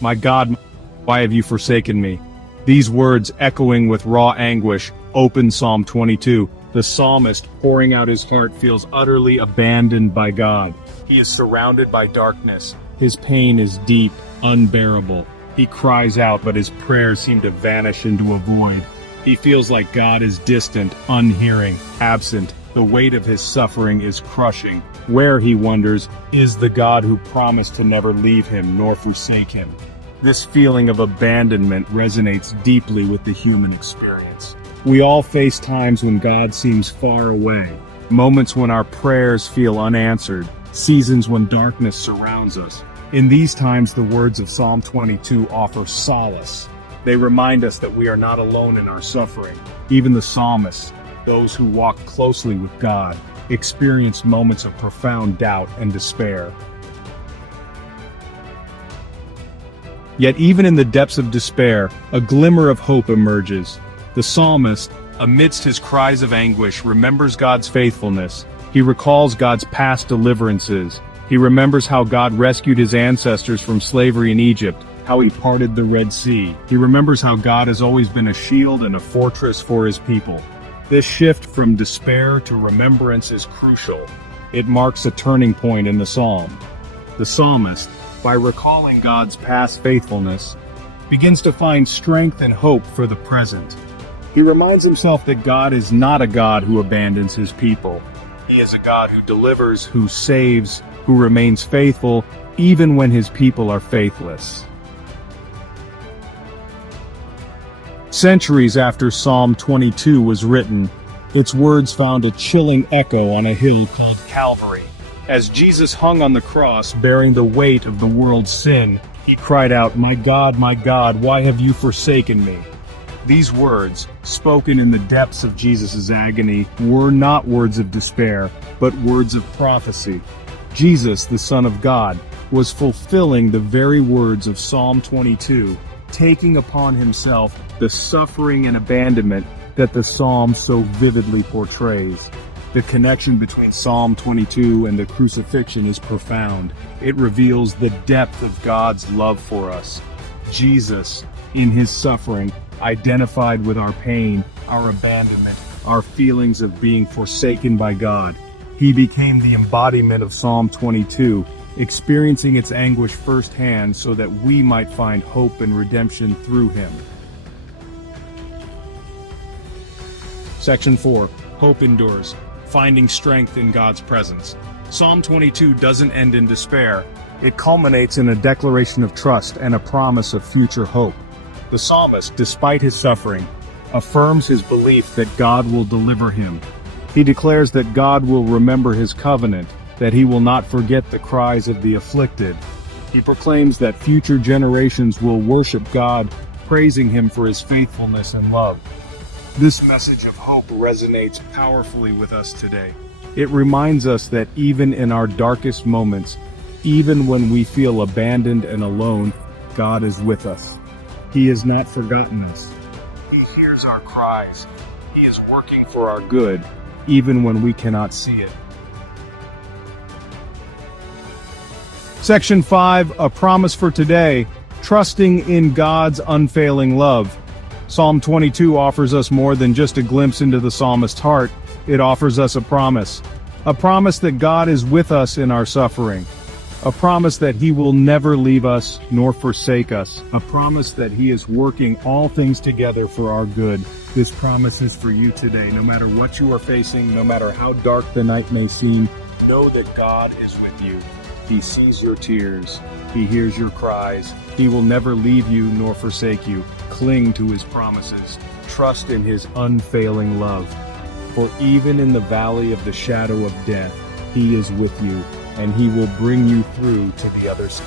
My God, why have you forsaken me?" These words, echoing with raw anguish, open Psalm 22. The psalmist, pouring out his heart, feels utterly abandoned by God. He is surrounded by darkness. His pain is deep, unbearable. He cries out, but his prayers seem to vanish into a void. He feels like God is distant, unhearing, absent. The weight of his suffering is crushing. Where, he wonders, is the God who promised to never leave him nor forsake him? This feeling of abandonment resonates deeply with the human experience. We all face times when God seems far away, moments when our prayers feel unanswered, seasons when darkness surrounds us. In these times, the words of Psalm 22 offer solace. They remind us that we are not alone in our suffering. Even the psalmists, those who walk closely with God, experience moments of profound doubt and despair. Yet even in the depths of despair, a glimmer of hope emerges. The psalmist, amidst his cries of anguish, remembers God's faithfulness. He recalls God's past deliverances. He remembers how God rescued his ancestors from slavery in Egypt, how he parted the Red Sea. He remembers how God has always been a shield and a fortress for his people. This shift from despair to remembrance is crucial. It marks a turning point in the psalm. The psalmist, by recalling God's past faithfulness, begins to find strength and hope for the present. He reminds himself that God is not a God who abandons his people. He is a God who delivers, who saves, who remains faithful, even when his people are faithless. Centuries after Psalm 22 was written, its words found a chilling echo on a hill called Calvary. As Jesus hung on the cross, bearing the weight of the world's sin, he cried out, my God, why have you forsaken me?" These words, spoken in the depths of Jesus' agony, were not words of despair, but words of prophecy. Jesus, the Son of God, was fulfilling the very words of Psalm 22, taking upon himself the suffering and abandonment that the psalm so vividly portrays. The connection between Psalm 22 and the crucifixion is profound. It reveals the depth of God's love for us. Jesus, in his suffering, identified with our pain, our abandonment, our feelings of being forsaken by God. He became the embodiment of Psalm 22, experiencing its anguish firsthand so that we might find hope and redemption through him. Section 4. Hope endures. Finding strength in God's presence. Psalm 22 doesn't end in despair. It culminates in a declaration of trust and a promise of future hope. The psalmist, despite his suffering, affirms his belief that God will deliver him. He declares that God will remember his covenant, that he will not forget the cries of the afflicted. He proclaims that future generations will worship God, praising him for his faithfulness and love. This message of hope resonates powerfully with us today. It reminds us that even in our darkest moments, even when we feel abandoned and alone, God is with us. He has not forgotten us. He hears our cries. He is working for our good, even when we cannot see it. Section 5, a promise for today, trusting in God's unfailing love. Psalm 22 offers us more than just a glimpse into the psalmist's heart. It offers us a promise that God is with us in our suffering, a promise that he will never leave us nor forsake us, a promise that he is working all things together for our good. This promise is for you today. No matter what you are facing, no matter how dark the night may seem, know that God is with you. He sees your tears. He hears your cries. He will never leave you nor forsake you. Cling to his promises. Trust in his unfailing love. For even in the valley of the shadow of death, he is with you, and he will bring you through to the other side.